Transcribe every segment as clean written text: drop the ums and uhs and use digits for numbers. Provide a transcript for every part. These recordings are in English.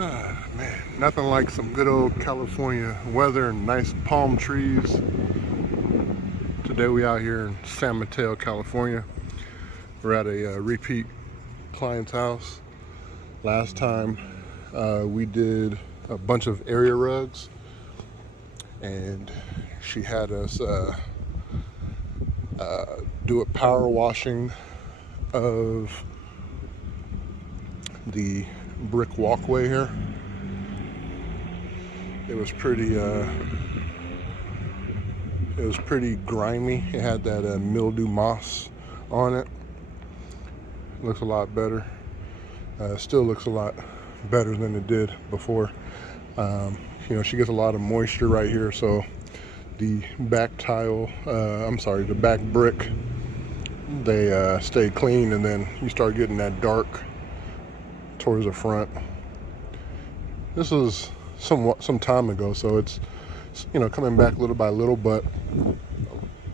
Ah, man, nothing like some good old California weather and nice palm trees. Today we out here in San Mateo, California. We're at a repeat client's house. Last time we did a bunch of area rugs, and she had us do a power washing of the brick walkway here. It was pretty grimy. It had that mildew moss on it. Looks a lot better. Still looks a lot better than it did before. You know, she gets a lot of moisture right here, so the back tile, the back brick, they stay clean, and then you start getting that dark towards the front. This was some time ago, so it's, you know, coming back little by little, but a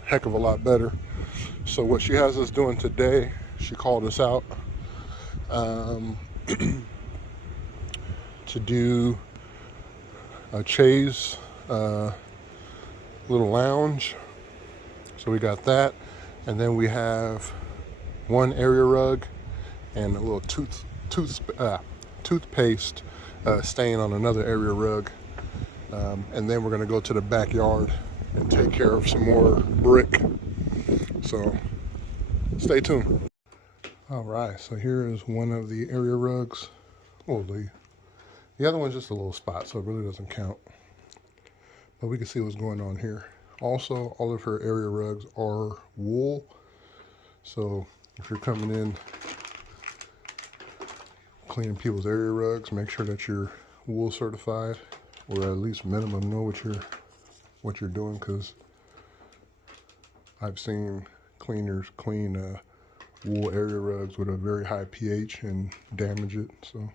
heck of a lot better. So what she has us doing today, she called us out to do a Chaise little lounge. So we got that, and then we have one area rug and a little toothpaste stain on another area rug, and then we're going to go to the backyard and take care of some more brick. So stay tuned. All right, so here is one of the area rugs. Well, the other one's just a little spot, so it really doesn't count, but we can see what's going on here. Also, all of her area rugs are wool, so if you're coming in cleaning people's area rugs, make sure that you're wool certified, or at least minimum know what you're doing, because I've seen cleaners clean wool area rugs with a very high pH and damage it. So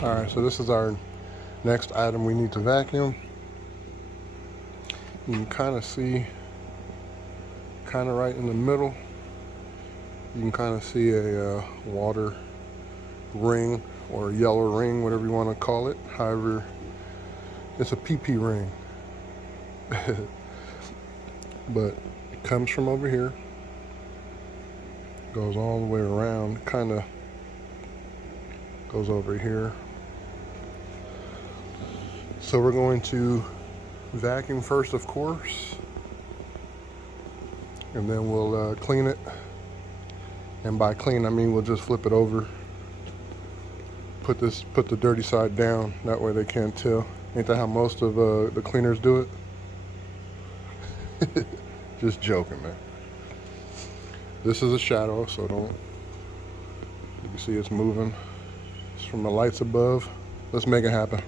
all right, so this is our next item we need to vacuum. You can kind of see, kind of right in the middle, you can kind of see a water ring or a yellow ring, whatever you want to call it. However, it's a PP ring. But it comes from over here, goes all the way around, kind of goes over here. So we're going to vacuum first, of course, and then we'll clean it. And by clean, I mean we'll just flip it over, put the dirty side down. That way they can't tell. Ain't that how most of the cleaners do it? Just joking, man. This is a shadow, so don't. You can see it's moving. It's from the lights above. Let's make it happen.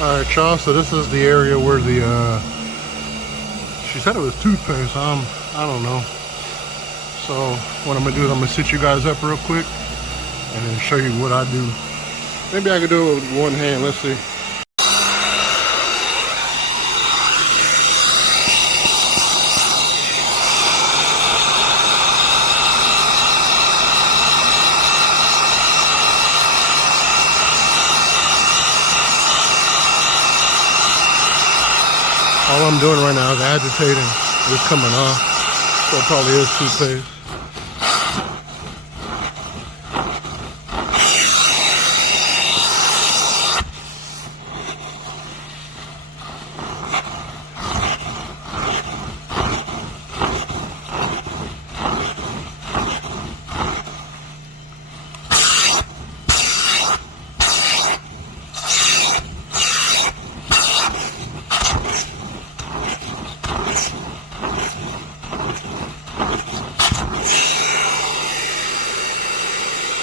Alright, y'all, so this is the area where the, she said it was toothpaste, I don't know. So, what I'm gonna do is I'm gonna sit you guys up real quick and then show you what I do. Maybe I could do it with one hand, let's see. All I'm doing right now is agitating. It's coming off. So it probably is toothpaste.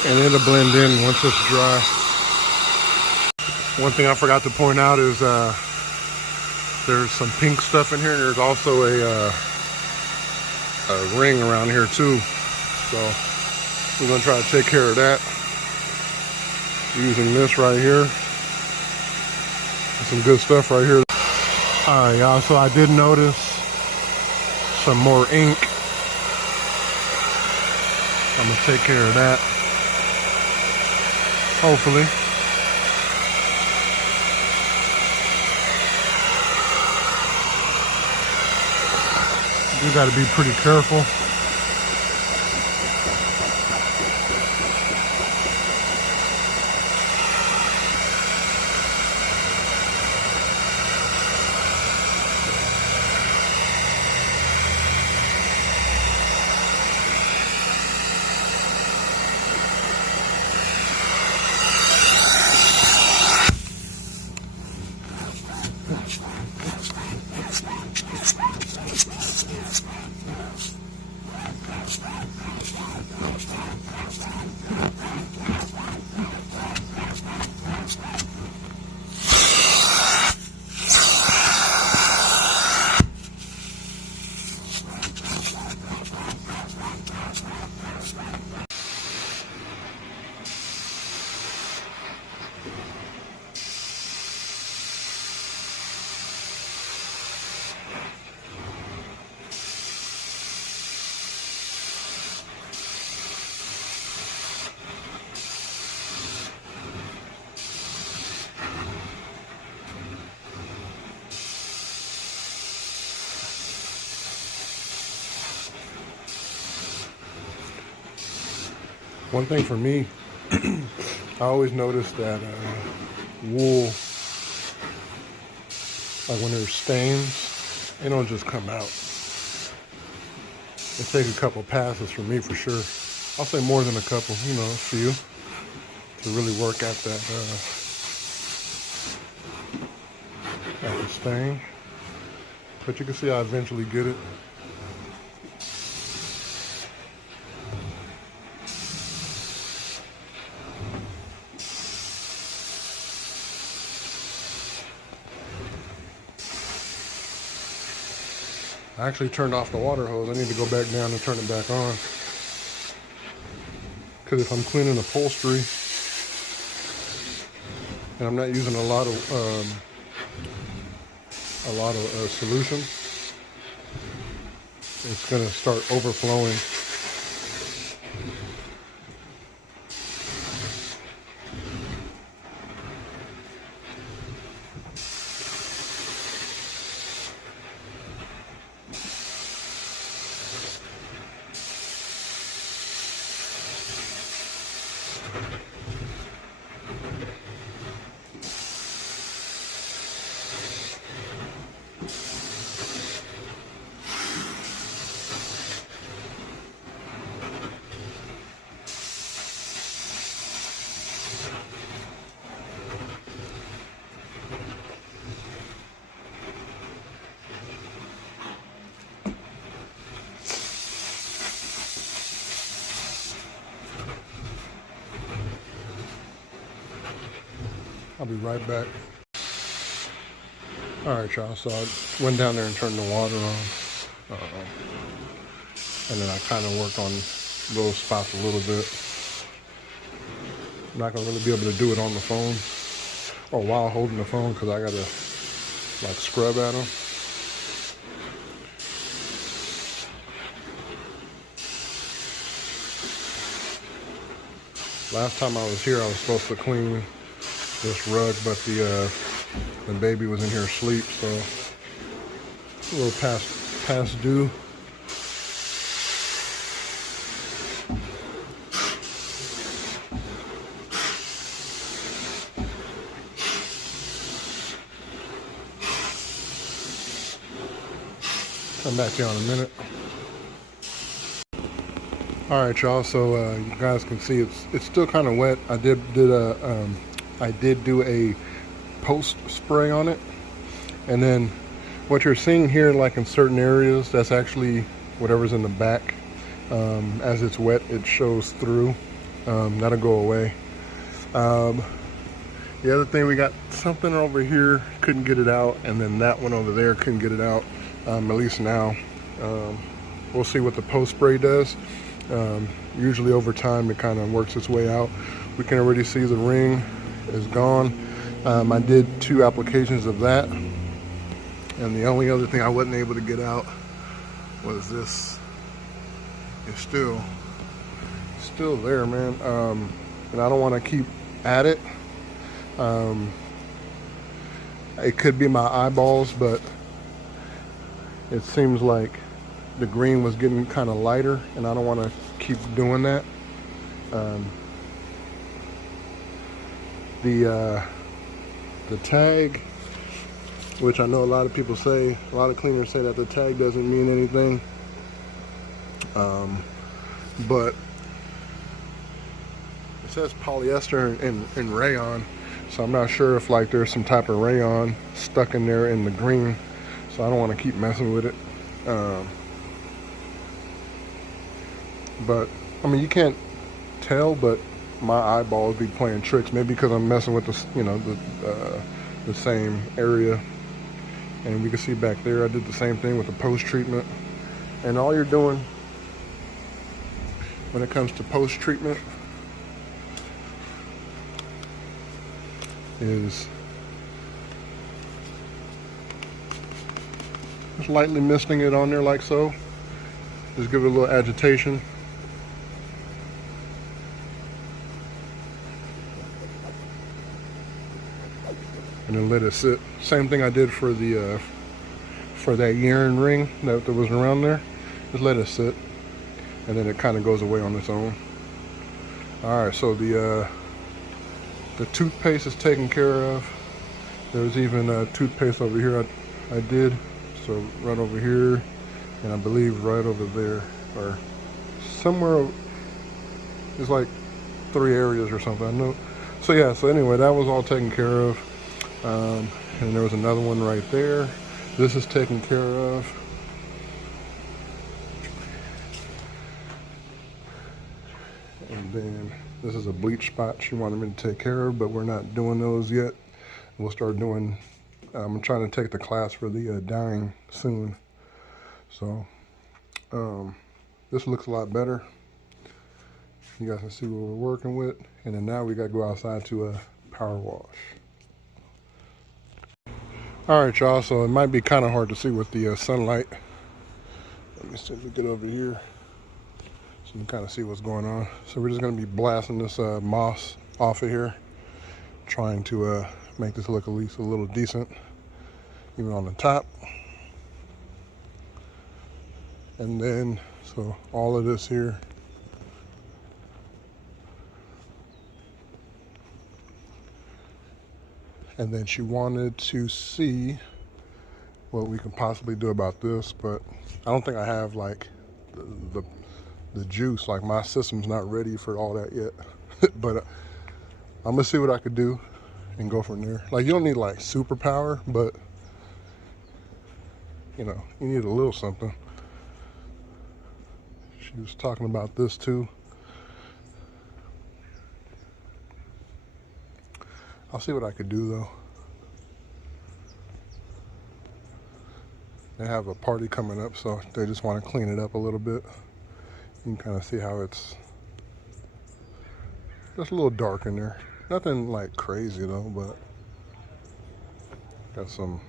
And it'll blend in once it's dry. One thing I forgot to point out is there's some pink stuff in here, and there's also a ring around here too. So we're gonna try to take care of that using this right here. Some good stuff right here. All right, y'all, so I did notice some more ink. I'm gonna take care of that. Hopefully. You got to be pretty careful. One thing for me, I always notice that wool, like when there's stains, they don't just come out. It takes a couple passes for me for sure. I'll say more than a couple, you know, a few, to really work at that at the stain. But you can see I eventually get it. I actually turned off the water hose. I need to go back down and turn it back on. Because if I'm cleaning upholstery and I'm not using a lot of solution, it's going to start overflowing. I'll be right back. All right, y'all, so I went down there and turned the water on. And then I kind of worked on little spots a little bit. I'm not gonna really be able to do it on the phone or while holding the phone because I gotta like scrub at them. Last time I was here, I was supposed to clean this rug, but the baby was in here asleep, so a little past due. Come back to you in a minute. All right, y'all. So you guys can see it's still kind of wet. I did do a post spray on it, and then what you're seeing here, like in certain areas, that's actually whatever's in the back. As it's wet, it shows through. That'll go away. The other thing, we got something over here, couldn't get it out, and then that one over there couldn't get it out. At least now. We'll see what the post spray does. Usually over time it kind of works its way out. We can already see the ring is gone. I did 2 applications of that, and the only other thing I wasn't able to get out was this. It's still there, man. And I don't want to keep at it. It could be my eyeballs, but it seems like the green was getting kind of lighter, and I don't want to keep doing that. The tag, which I know a lot of people say, a lot of cleaners say that the tag doesn't mean anything, but it says polyester and rayon, so I'm not sure if like there's some type of rayon stuck in there in the green, so I don't want to keep messing with it. But I mean, you can't tell, but my eyeballs be playing tricks, maybe because I'm messing with the same area. And we can see back there I did the same thing with the post treatment. And all you're doing when it comes to post treatment is just lightly misting it on there like so. Just give it a little agitation. And then let it sit. Same thing I did for the for that yarn ring that was around there. Just let it sit, and then it kind of goes away on its own. All right, so the toothpaste is taken care of. There's even a toothpaste over here I did. So right over here, and I believe right over there, or somewhere. It's like 3 areas or something, I know. So yeah, so anyway, that was all taken care of. And there was another one right there. This is taken care of. And then this is a bleach spot she wanted me to take care of, but we're not doing those yet. We'll start doing, I'm trying to take the class for the dyeing soon. So this looks a lot better. You guys can see what we're working with. And then now we got to go outside to power wash. All right, y'all, so it might be kind of hard to see with the sunlight. Let me see if we get over here so you can kind of see what's going on. So we're just going to be blasting this moss off of here, trying to make this look at least a little decent, even on the top. And then, so all of this here. And then she wanted to see what we can possibly do about this, but I don't think I have like the juice. Like my system's not ready for all that yet. But I'm gonna see what I could do and go from there. Like you don't need like superpower, but you know, you need a little something. She was talking about this too. I'll see what I could do though. They have a party coming up, so they just want to clean it up a little bit. You can kind of see how it's just a little dark in there. Nothing like crazy though, but got some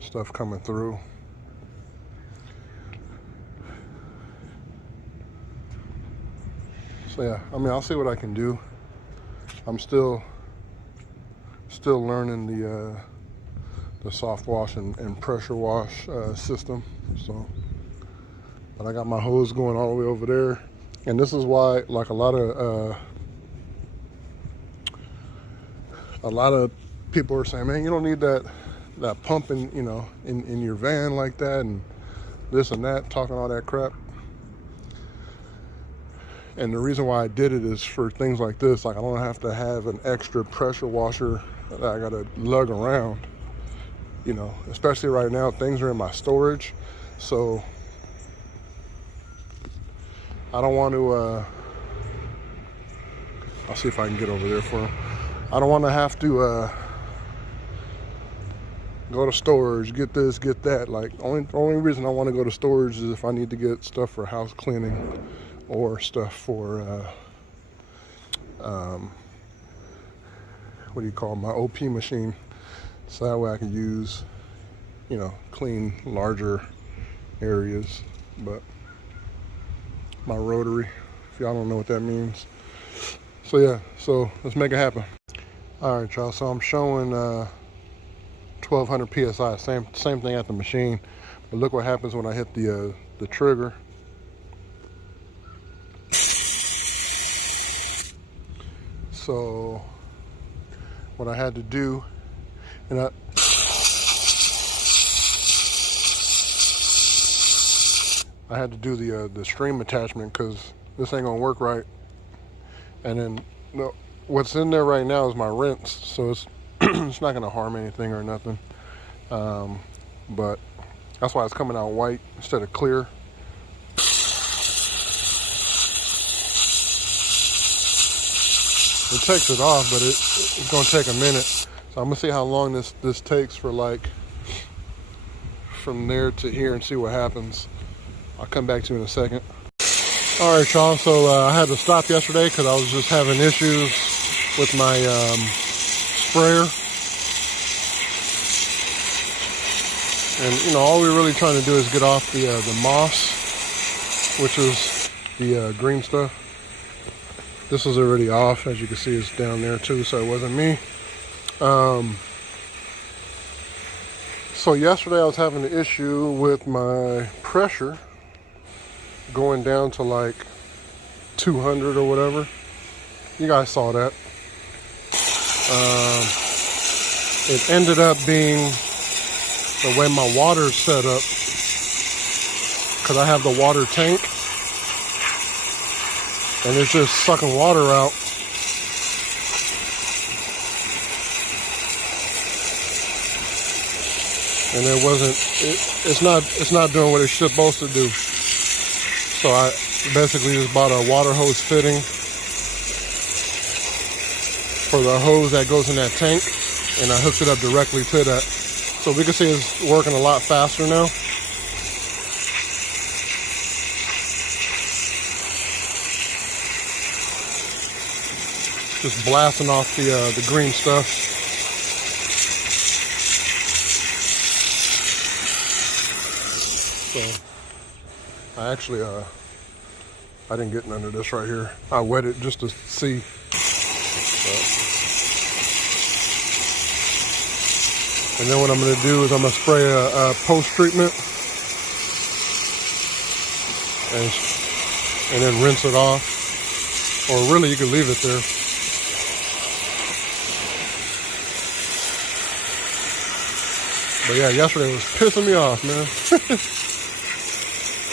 stuff coming through. So yeah, I mean, I'll see what I can do. I'm still learning the soft wash and pressure wash system. So, but I got my hose going all the way over there, and this is why, like, a lot of people are saying, man, you don't need that pump in, you know, in your van like that, and this and that, talking all that crap. And the reason why I did it is for things like this. Like, I don't have to have an extra pressure washer that I gotta lug around, you know, especially right now, things are in my storage. So I don't want to, I'll see if I can get over there for him. I don't want to have to go to storage, get this, get that. Like, only reason I want to go to storage is if I need to get stuff for house cleaning or stuff for what do you call, my OP machine, so that way I can use, you know, clean larger areas. But my rotary, if y'all don't know what that means. So yeah, so let's make it happen. All right, y'all, so I'm showing 1200 psi, same thing at the machine, but look what happens when I hit the trigger. So what I had to do, and I had to do the stream attachment because this ain't gonna work right. And then what's in there right now is my rinse, so it's it's not gonna harm anything or nothing. But that's why it's coming out white instead of clear. It takes it off, but it's gonna take a minute. So I'm gonna see how long this takes for, like, from there to here, and see what happens. I'll come back to you in a second. All right, y'all, so I had to stop yesterday because I was just having issues with my sprayer. And, you know, all we're really trying to do is get off the moss, which is the green stuff. This is already off, as you can see, it's down there too, so it wasn't me. So yesterday I was having an issue with my pressure going down to like 200 or whatever. You guys saw that. It ended up being the way my water's set up, because I have the water tank and it's just sucking water out. And it wasn't, it's not doing what it's supposed to do. So I basically just bought a water hose fitting for the hose that goes in that tank, and I hooked it up directly to that. So we can see it's working a lot faster now. Just blasting off the green stuff. So I actually I didn't get none of this right here. I wet it just to see. And then what I'm going to do is I'm going to spray a post treatment and then rinse it off. Or really, you can leave it there. But yeah, yesterday was pissing me off, man.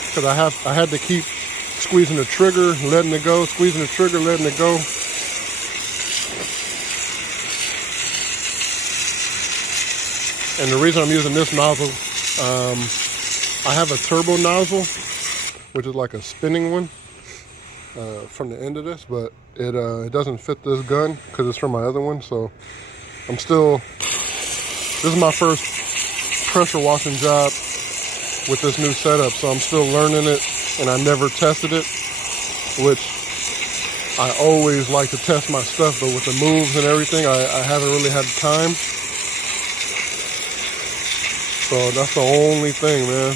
Because I had to keep squeezing the trigger, letting it go, squeezing the trigger, letting it go. And the reason I'm using this nozzle, I have a turbo nozzle, which is like a spinning one from the end of this, but it doesn't fit this gun because it's from my other one. So this is my first pressure washing job with this new setup, so I'm still learning it, and I never tested it, which I always like to test my stuff, but with the moves and everything, I haven't really had time. So that's the only thing, man.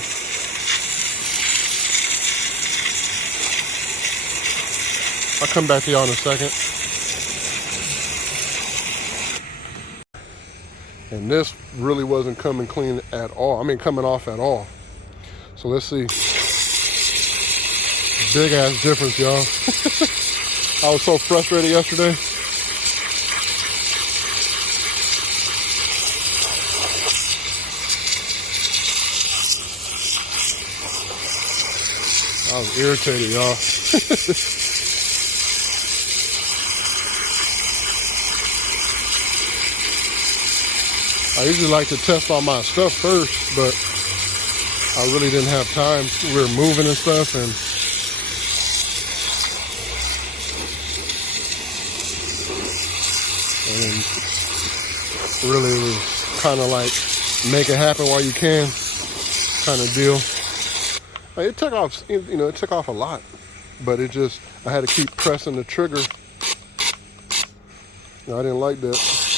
I'll come back to y'all in a second. And this really wasn't coming clean at all. I mean, coming off at all. So let's see. Big ass difference, y'all. I was so frustrated yesterday. I was irritated, y'all. I usually like to test all my stuff first, but I really didn't have time. We were moving and stuff, and really it was kind of like make it happen while you can kind of deal. Like, it took off, you know, it took off a lot, but it just, I had to keep pressing the trigger. You know, I didn't like that.